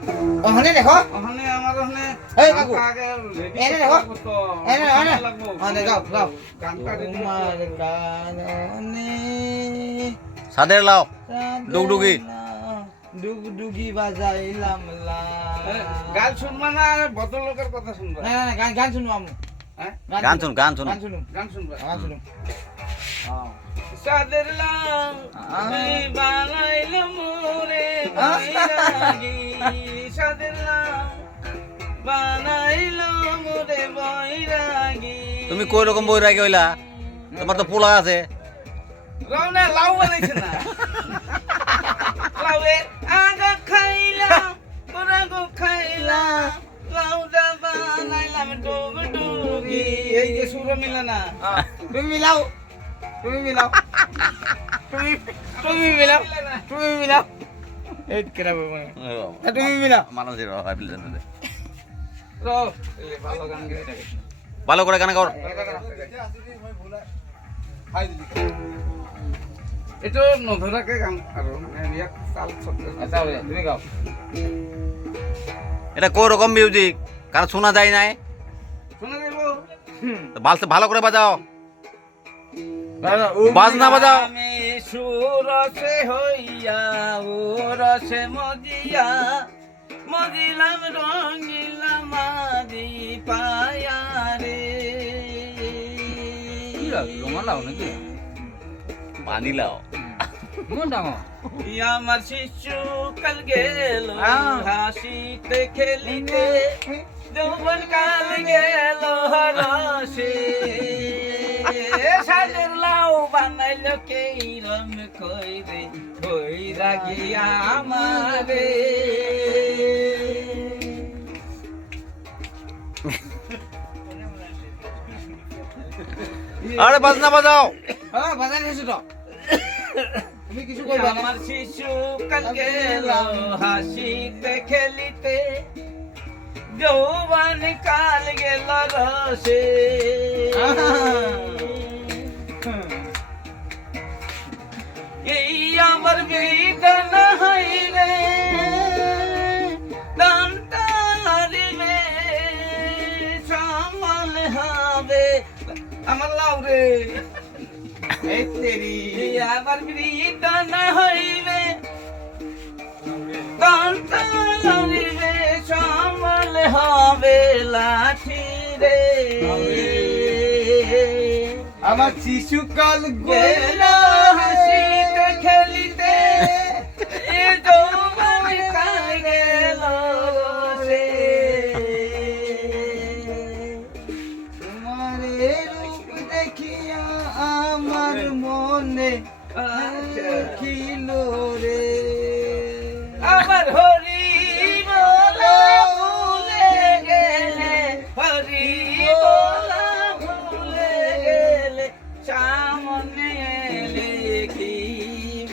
ওখানে দেখো ওখানে আমার ওখানে এই কাকু রেডি এনে দেখো এনে এনে লাগবো ওখানে যাও যাও গানটা রেডি তোমার গানে সাদের লাও ডুগডুগি ডুগডুগি বাজাইলাম লা গান শুনবা না আর ভদ্রলোকের কথা শুনবা না না গান গান শুনবো আমু হ্যাঁ গান শুন গান শুন গান শুনুম গান শুনবা গান শুনুম সাদের লাং বানাইলো মোরে বৈরাগী সাদের লাং বানাইলো মোরে বৈরাগী তুমি কই রকম বৈরাগী হইলা তোমার তো পোলা আছে লাউ না লাউ বানাইছে না লাউয়ে আগা খাইলা তোরা গো খাইলা লাউটা বানাইলাম ডুগডুগি এই যে সুর মিলা না তুমি মিলাও তুমি মিলাও তুমি তুমি মিলাও তুমি মিলাও এই কেডা বলবো তুমি মিলাও মানুষের রো এই ভালো গান গাইতে ভালো করে গান গাও এটা নধরাকে গান আৰু ইয়াক চাল সত্য আচ্ছা তুমি গাও এটা কই রকম মিউজিক কারণ শোনা যায় নাই শোনা যাইব তো ভালো করে বাজাও বাজনা বাজাও আমি সুরসে হইয়া ও রসে মজিয়া মজিলাম রঙিলাম মাদি পায়া রে রঙালাও নাকি পানি লাও মন ডাঙর আমার শিশু কাল গেল হাসিতে খেলিতে যৌবন কাল গেল রসে সাজের লাউ বানাইল কে রং কই রে কই রাগি আমারে আরে বাজনা বাজাও হ্যাঁ বাজার এসে তো তুমি কিছু কইবা না আমার শিশু কাল গেল হাসিতে খেলিতে যৌবন কাল গেল রসে এই আমার বেদন হইলে দানটা হারিবে সামাল হবে আমার লাউ রে এই তেরি আমার বেদন হইলে দানটা হারিবে সামাল হবে লাঠি রে আমার শিশুকাল গেল হাসিতে খেলিতে এ যৌবন কাল গেল রে তোমার রূপ দেখিয়া আমার মনে খিল রে আমার হরি বলা ভুলে গেলে হরি বলা ভুলে গেলে সামনে এলে কি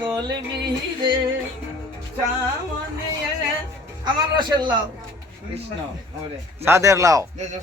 বলবি রে সামনে এলে আমার রসের লাউ কৃষ্ণ ওরে সাদের লাও দে দে